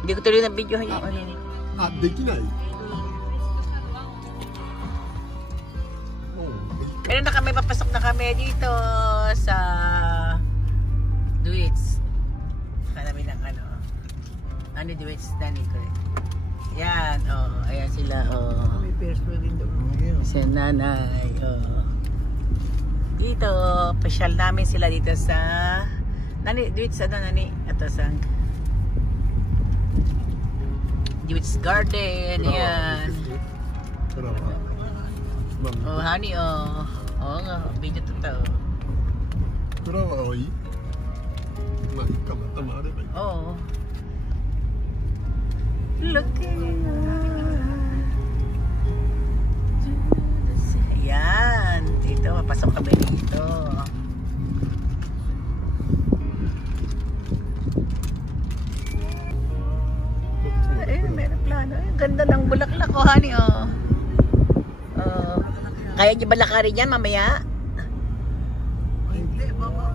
Hindi ko tuloy na video yung ano. Ah, dekinai. Kaya na kami, papasok na kami dito sa Duits. Kanamin ng ano. Ano Duits? Dani ko rin. Yan, oh. Ayan sila, oh. May first floor din doon. Si nanay, oh. Dito, pasyal namin sila dito sa Nani, Duits, ano Nani? Ito sa Duits Garden, yan. Oh, honey, oh. Oo nga, video to to. 裏は多いまあ、いいか、また回ればいい。 Oo. Looking Ayan. Dito, papasok kami dito. Eh, meron plano. Ang ganda ng bulaklak ko, honey, oh. Oh. Kaya niyo ba lakarin yan mamaya? Hindi, mama.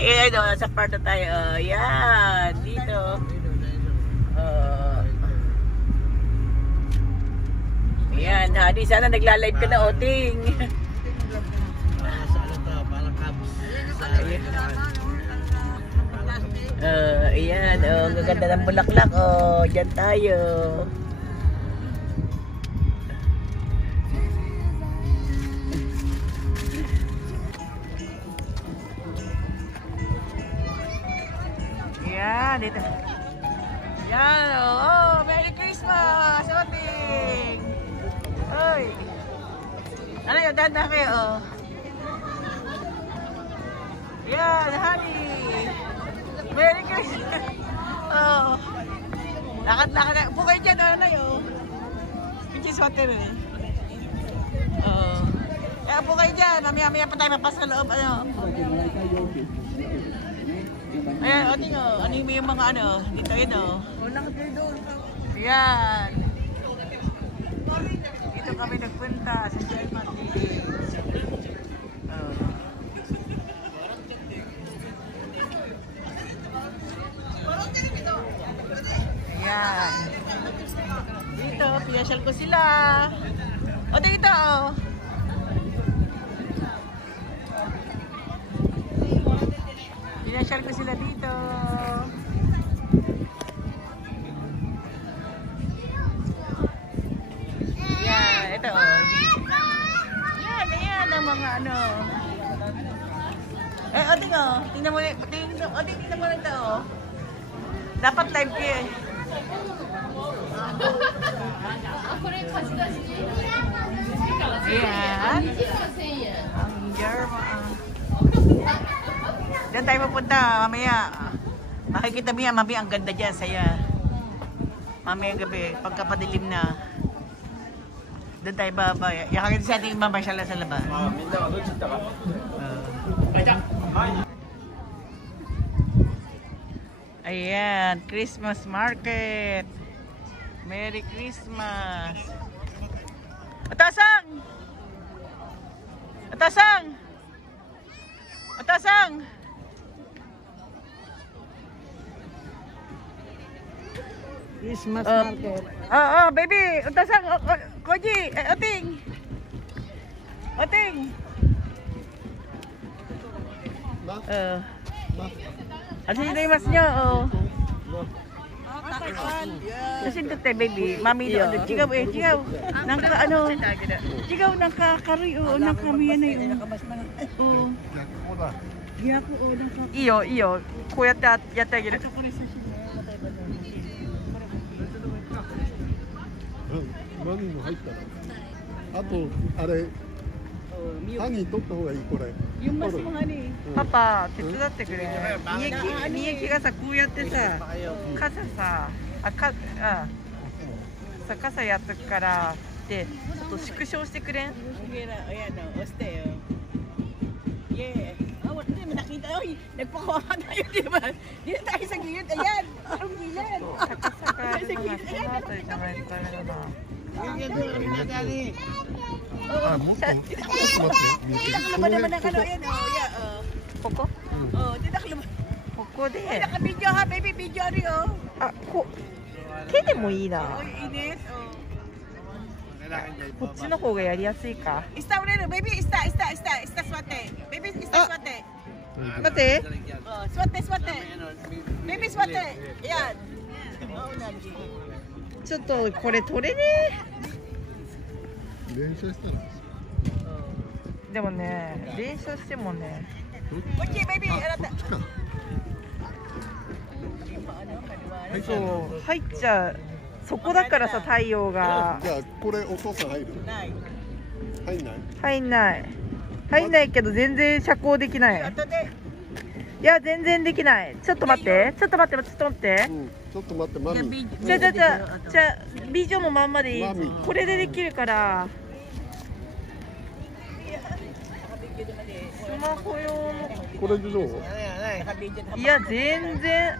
Yan o, sa part na tayo. Yan, dito. Yan, honey, sana nagla-live ka na, Oting. Sa ano to, parang cabs. Ayan, ang gaganda ng bulaklak. Dyan tayo. Yan, dito. Yan, oh, Merry Christmas, Oting. Oy. Ano yun, danda kayo, oh. Yan, honey. Merry Christmas. Oh. Lakad-lakad na. Upo kayo dyan, ano yun. Which is water, eh. Oh. Kaya upo kayo dyan. Mamaya-maya pa tayo mapasa loob, ano. Ayan, Oting, oh. Ano yung mga ano? Dito yun, oh. Unang kayo doon. Ayan. Dito kami nagpunta sa San Martin. Oh. Ayan. Dito, pinasyal ko sila. O, dito, oh. Pinasyal ko sila dito. Yan, ito, oh. Yan, ayan ang mga ano. Eh, Oting, oh. Tingnan mo na, Oting, tingnan mo na ito, oh. Dapat live ko eh. Ayan. Ang German. Diyan tayo mapunta mamaya. Makikita mo yan, mamaya ang ganda dyan, saya. Mamaya gabi, pagkapadilim na. Doon tayo babay. Yakagin sa ating mamasyala sa labas. Ayan, Christmas market. Merry Christmas. Atasang! Atasang! Atasang! Christmas market. Baby, Atasang, Koji, Oting. Oting. Asin ito yung mas nyo, oh. Asin ito tayo, baby. Mami ito, chigaw eh, chigaw. Nangka, ano, chigaw, nangka karoy, oh, nangka miyan ay, oh. Gyako, oh, nangka. Iyo, ko yatte yatte ageru. 何の入ったらあとあれ何取った方がいいこれ Yung mas mga ni. Papa, 手伝ってくれ。みゆきがさ、こうやってさ、傘さ、傘やっとくから、で、ちょっと縮小してくれん？Ayan,押してよ。Yeah. Hindi mo nakita. Oy, nagpakuha tayo, di ba? Dito tayo sa gilid. Ayan, parang gilid. Saka-saka, sa gilid. Ayan, Yung doon kami nadali. あもっとちょっと待って Tinakalaban naman ng ano, ayan, oh, yeah, oh. Koko? Oh, tinakalaban. こ Uy, で naka-video ha, baby. Video rin, oh. あ手でもいいな Uy, init, oh. こっちの方がやりやすいか Ista ulit, baby. Ista swate. Baby, ista swate. 待って Oh, swate. Baby, swate. Yan. Oo, Naji. ちょっとこれ取れね練習したらでもね練習してもね Okay, baby. Ano こっちかそう入っちゃうそこだからさ太陽がじゃあこれお父さん入る Nay. 入んない入んないけど全然遮光できない Ito de. いや全然できないちょっと待ってちょっと待ってうんちょっと待ってマミじゃビジョンのまんまでいいマミこれでできるからスマホ用のこれでどう いや全然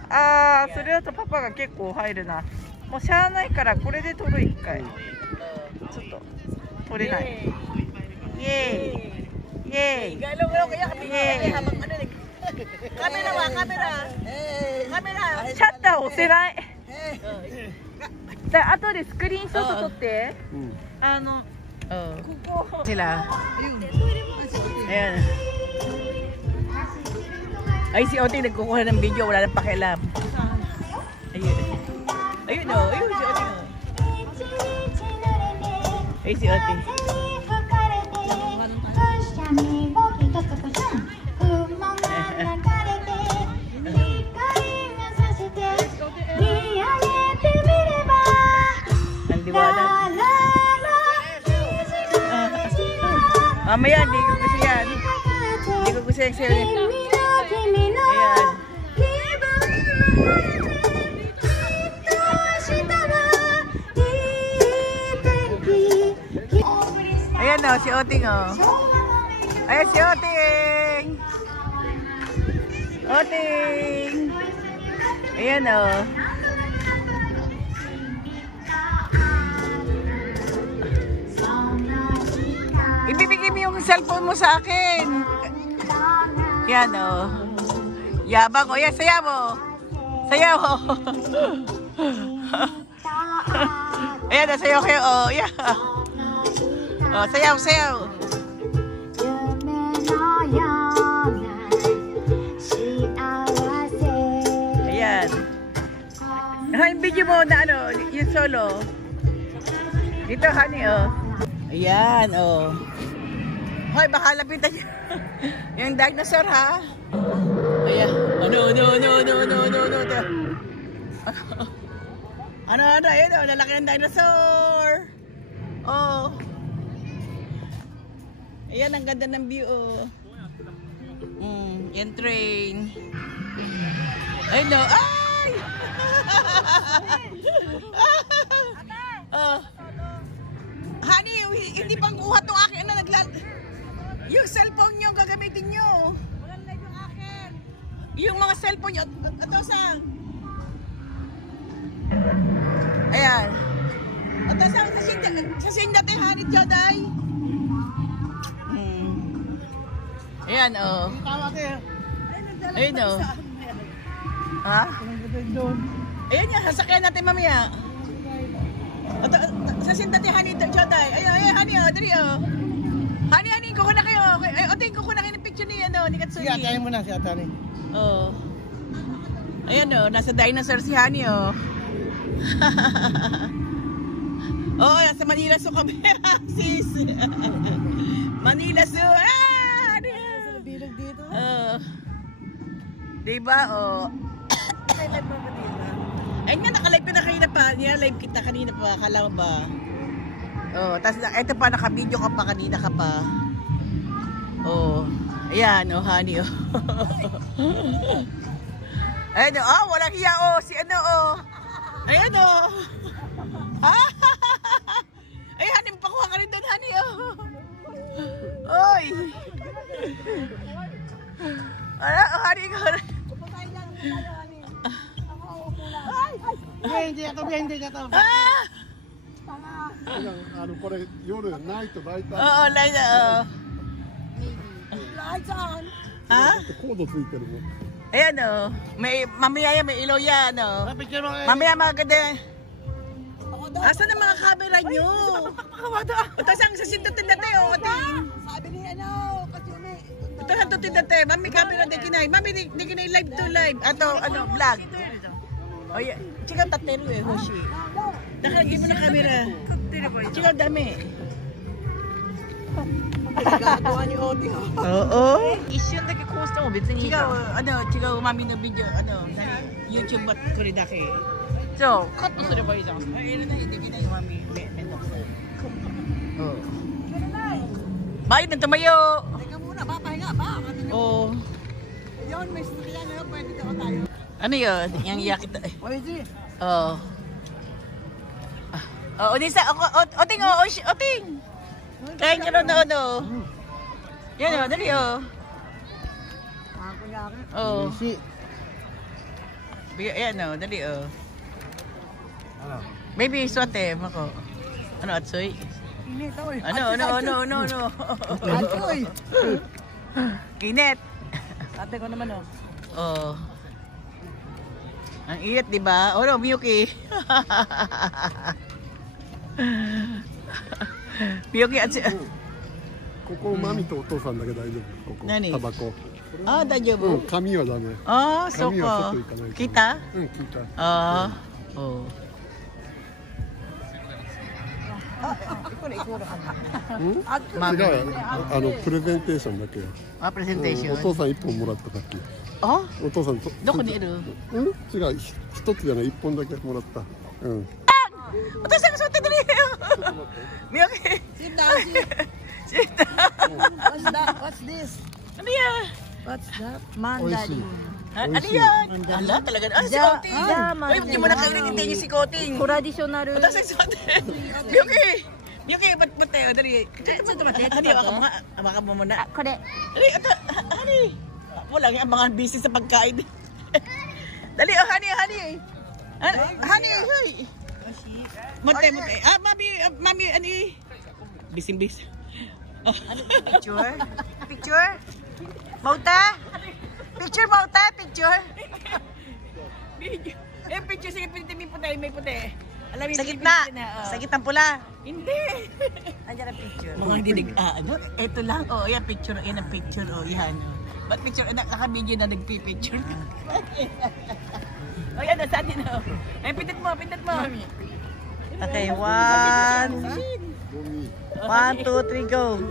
それだとパパが結構入るなもうしゃあないからこれで撮る一回ちょっと撮れないイエーイイエーイ Galaw kaya kami habang ano Camera wa, camera. シャッター押せないあとでスクリーンショット撮ってここ Sila. Ayan. Ay, si Oting nagkukuha ng video, wala nang pakialam. Ayun. Ayun o, ayun si Oting o. Ay, si Oting. Ang liwanag. Mamaya, hindi ko gusto yan. Hindi ko gusto yung sa'yo. Ayan. Ayan o, si Oting o. Ayan si Oting. Oting. Ayan o. Ibibigay mo yung cellphone mo sa akin. Yan o. Yabang o. Yan, sayaw mo. Sayaw o. Ayan o, sayaw kayo o. Yan. O, sayaw, sayaw. Ayan. Yung video mo na ano, yung solo. Dito, honey o. Ayan, oh. Hoy, baka lapitan niyo. Yung dinosaur, ha? Ayan. Ano. Ayan, oh, lalaki ng dinosaur. Oh. Ayan, ang ganda ng view, oh. Yan train. Ayun, oh. Ay! Oh. Honey, hindi pang kuha itong akin. Yung cellphone nyo, gagamitin nyo. Walang live yung akin. Yung mga cellphone nyo. Ito sa... Ayan. Ito sa sindate, honey, Joday. Ayan, oh. Ayun, oh. Ha? Ayan yan, sasakyan natin mamaya. Sa sindate, honey, Joday. Ayan, honey, oh, dali, oh. Honey, kukuha kayo. Ay, Oting, kukuha kayo ng picture ni Katsumi. Si Atani mo na, si Atani. Oh. Ayan, oh, nasa dinosaur si Honey, oh. Oh, nasa Manila Zoo kami, sis. Manila Zoo. Sa bilog dito. Diba, oh. Naka-live mo ba dito? Ayun nga, naka-live ka na kanina pa. Nila-live kita kanina pa. Akala mo ba? Oh, tapos ito pa, naka-video ka pa kanina ka pa. Oh. Ayan, oh, honey, oh. Ayan, oh, walang hiya, oh. Si ano, oh. Ayan, oh. Ay, honey, pakuha ka rin doon, honey, oh. Oy. Ano, oh, honey, ikaw rin. Hindi ka to.これ夜ナイトライト Oo, light on. Ha? コードついてるもん Ayan o. Mamaya may ilaw yan o. Picture mo kayo. Mamaya maganda. Asan ang mga camera nyo? Ito sang sasintutin na tayo. Sabi ni Katsumi. Ito santutin na tayo. Mami, camera di kinay. Mami, di kinay live to live. Ato, vlog. O yan. Chika tatero eh, Hoshi. Nakagin mo na camera. Chika dami. Gagawa ni Odi. Oo. 一瞬だけこうしても別にいいか Chika, mami na video, YouTube at kuri daki. らじゃあカットすればいいじゃん Ay, na, hindi kinay, mami. Mendoksan. Oo. Bayad na tumayo. Teka muna, papahinga ba? Oo. Yun, may sasakyan ngayon, pwede daw tayo. Ano yun? Yang iyak ito. Pwede. Oo. Oo, Nisa. Oting, oting. Kain ka rin na ano. Yan o, dali o. Oo. Yan o, dali o. Baby, swate, mako. Ano, atsoy? Init ako eh. Ano. Atsoy. Init. Ate ko naman oh. Oo. Ang init, di ba? Oh, no, Miyuki. Miyuki at si... ここマミとお父さんだけ大丈夫。ここ何タバコ。 Ah, dadyo うん mo? 紙はダメ。 Ah, so 紙は ka. 外行かないと。 Kita? うん聞いた。 Ah. Oh. うん？違うプレゼンテーションだけよ。 Ah, うん presentation. お父さん一本もらったさっき。 Oh? お父さんと。 Doko ni Ero. うん？違う一つじゃない一本だけもらった。うん。 Oto sa suot dali. Miyuki. Sit down, sit. Sit down. What's that? What's this? Ano yan? What's that? 美味しい。 Ano yan? Ala, talaga. Ah, si Koting. Uy, hindi mo na kailangan niyo si Koting. トラディショナル Oto sa suot. Miyuki. Miyuki, ba't tayo? Dali. Hani, baka mo muna. これ Dali, honey. Wala nga mga busy sa pagkain. Dali, oh, honey. Honey, hoy. Mate. Ah, mami, ani. Busy. picture picture Mauta picture Video. Picture sige, piniti po tayo, may puti. Alam sa gitna sa gitnang pula Hindi. andyan ang picture Mga dinig, ano? Ito lang, oh, yan, picture, yan ang picture, oh, yan. Ba't picture, naka-video na nagpi-picture. Oh, yan, saan din, oh. Ay, pintit mo. okay 1 1 2 3 go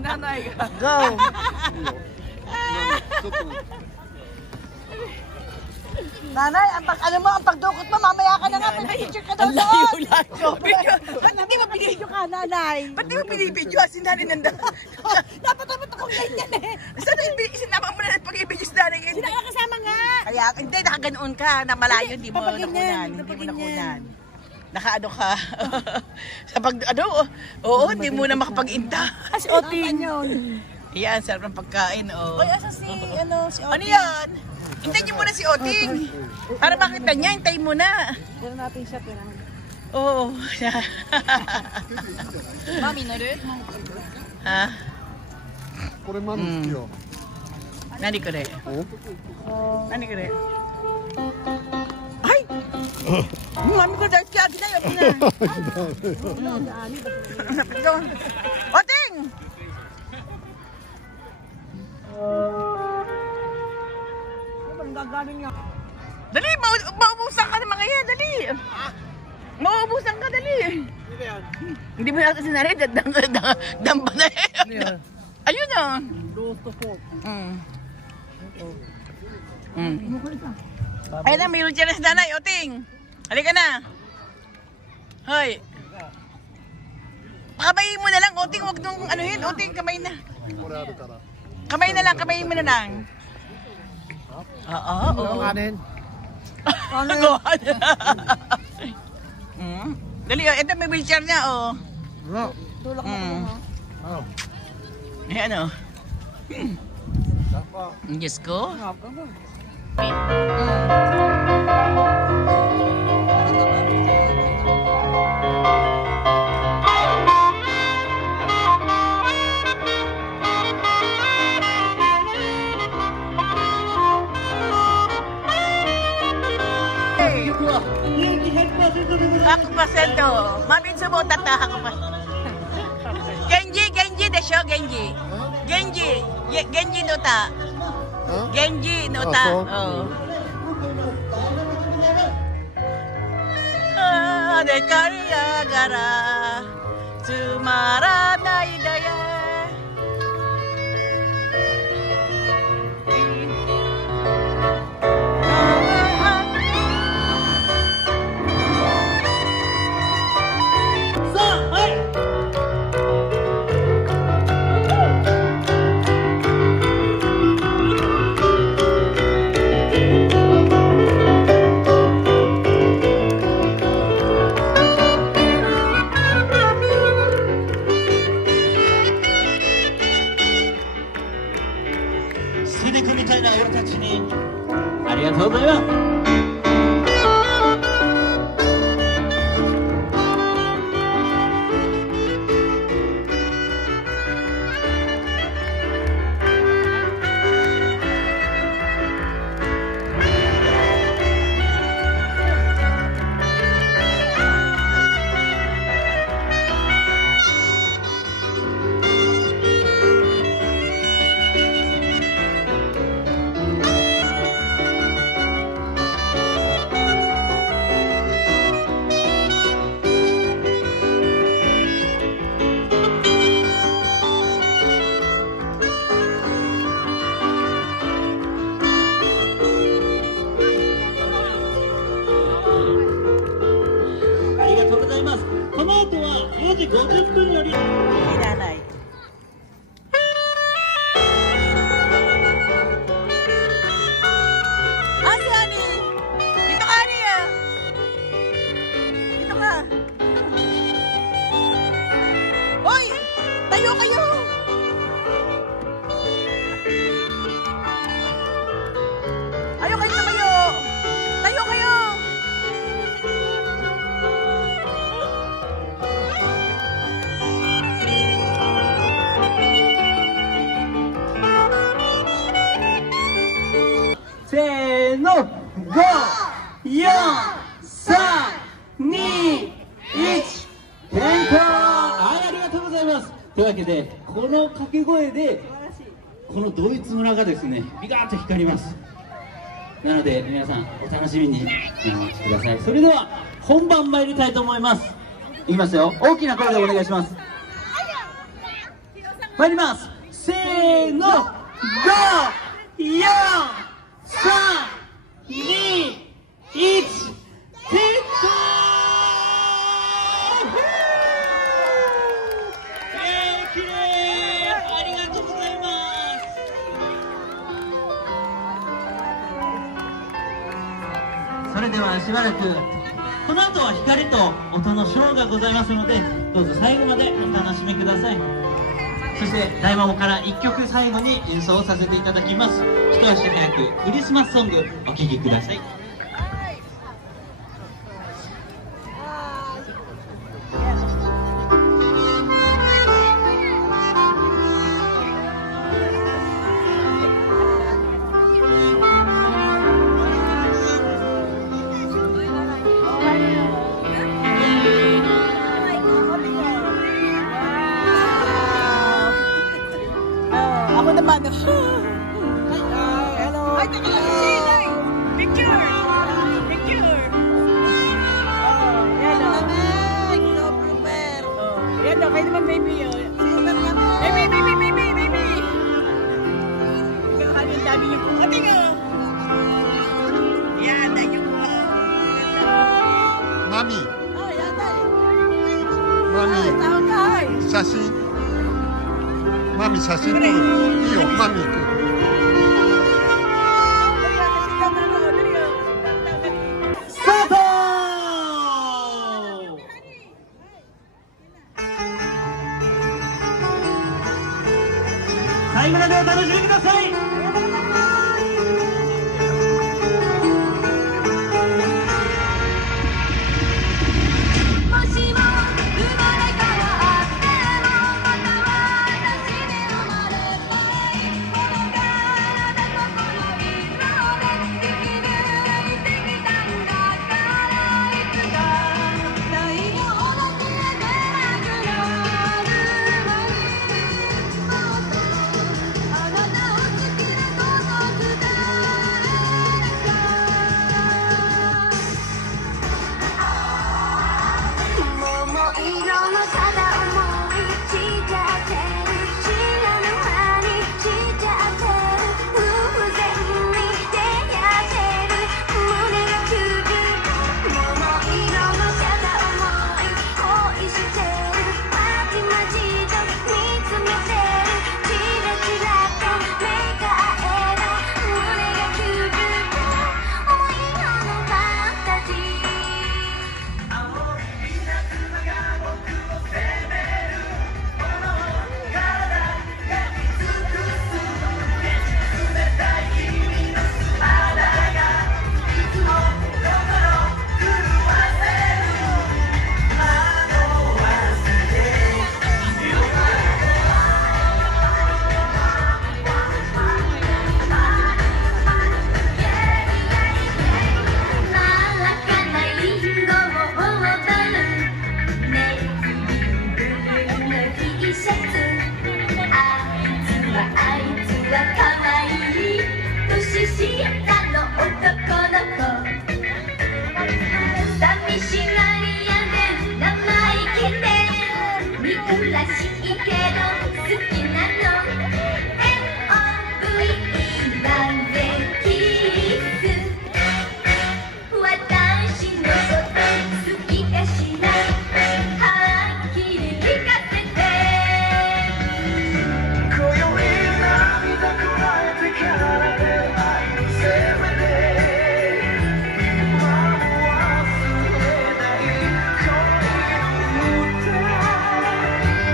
Nanay. go ちょっと。 Nanay, ang pagdukot mo, mamaya ka na nga, picture ka daw Ang layo doon. lang. Picture. Ba't hindi mo Video ka, nanay. Ba't di mo pinipidyo? Sinali nanda. Dapat akong ganyan eh. Sana sinama mo na at pag-ibigyo sa nanay. Nakakasama nga. Kaya, hindi, nakaganoon ka na malayo, hindi mo papaganyan, nakunan. Hindi mo papaganyan. nakunan. Nakaano ka. Sa pag, oo, hindi mo na makapag-inta. Si Oting. Yan, sarap ng pagkain, oh. Oy, asa si Oting? Ano yan? Hintayin niyo muna si Oting. Para makita niya, hintayin mo na. Dito natin siya pinang. Oo. Mami乗る Ha? これマミ好きよ。 Nani ko rin. お？ Nani ko rin. Ay! Mami ko dahil kaya ginayon na. Oting! Dali, maubusan ka ng mga yan, dali. Maubusan ka, dali. Hindi mo natin sinari, damba na yan. Ayun na. Ayun na, may wheelchair na si nanay, Oting. Halika na. Hoy. Kamayin mo na lang, Oting, wag nung anuhin, Oting, kamay na. これあるから。 Kamay na lang, kamayin mo na lang. Oo. Kanin. Ano? Dali, oh, ito may wheelchair niya, oh. No. Tulak na ko ha. Oh. Ayan, oh. Diyos ko. 100%. Mami sumutata ako pa. Genji deしょ、Genji. Genji no ta. Genji no ta.でかりながらつまらないだよ。ありがとうございます。この後は4時50分より。いらない。Dito ka, Ania. Dito ka. Hoy! Tayo kayo! Tayo kayo! Tayo kayo!せーの、5、4、3、2、1、点灯。はい、ありがとうございます。というわけで、この掛け声でこのドイツ村がですね、ビカーッと光ります。なので皆さんお楽しみにお待ちください。それでは本番参りたいと思います。いきますよ、大きな声でお願いします。参ります。せーの、5、4、3、2、1、点灯。きれい、ありがとうございます。それではしばらく、この後は光と音のショーがございますので、どうぞ最後までお楽しみください。そして大魔王から1曲最後に演奏させていただきます。一足早くクリスマスソングお聴きください。Ako naman. Hello. Ay, teka lang. Picture. Picture. Yan o. Super. Yan o. Kayo naman, baby. Baby. Ikaw kami ang dami niyo po. Ate nga. Yan, dahil niyo po. Mami. Yan dahil. Mami. Tawag ka. 写真。マミ写真撮る。いいよ、マミ行く。スタート。最後までお楽しみください。年下の男の子寂しがり屋で生意気で憎らしいけど好きなの LOVE 断然キス私のこと好きかしらはっきり聞かせて今宵涙こらえてからで愛のせめて今も忘れない恋の歌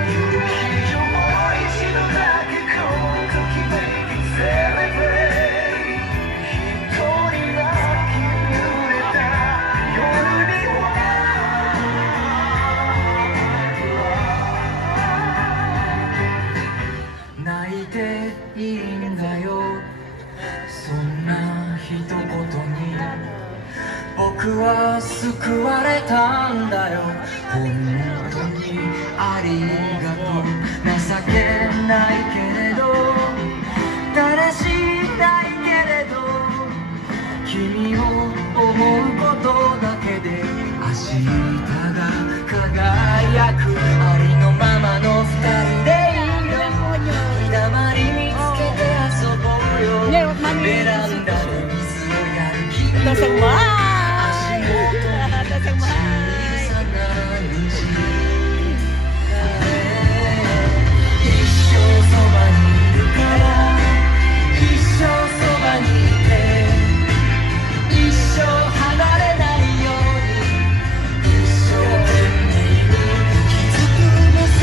勇気よもう一度だけこのときめきセレブレイ一人泣き濡れた夜には泣いていいんだよそんな一言に僕は救われたんだよ本当にありがとう情けないけれどだらしないけれど君を思うことだけで明日が輝くありのままの二人でいいよ日だまり見つけて遊ぼうよベランダで水をやる君の足元小さな虹一生そばにいるから一生そばにいて一生離れないように一生懸命に気づくのす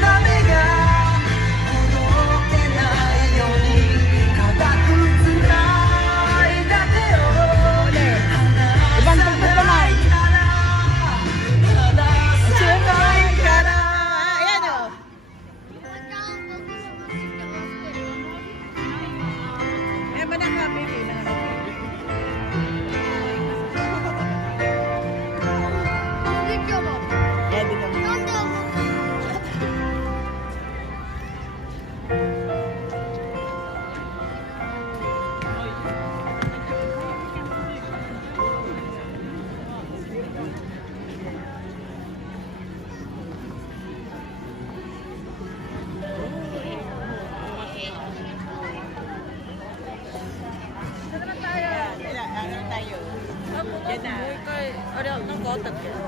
涙がほどけないように固くつないだ手を離さないから離さないから Ayan o. Eh, ba nakapili na nakapili? Eh, di naman. Ano tayo? Yan na. あれなんかあったっけ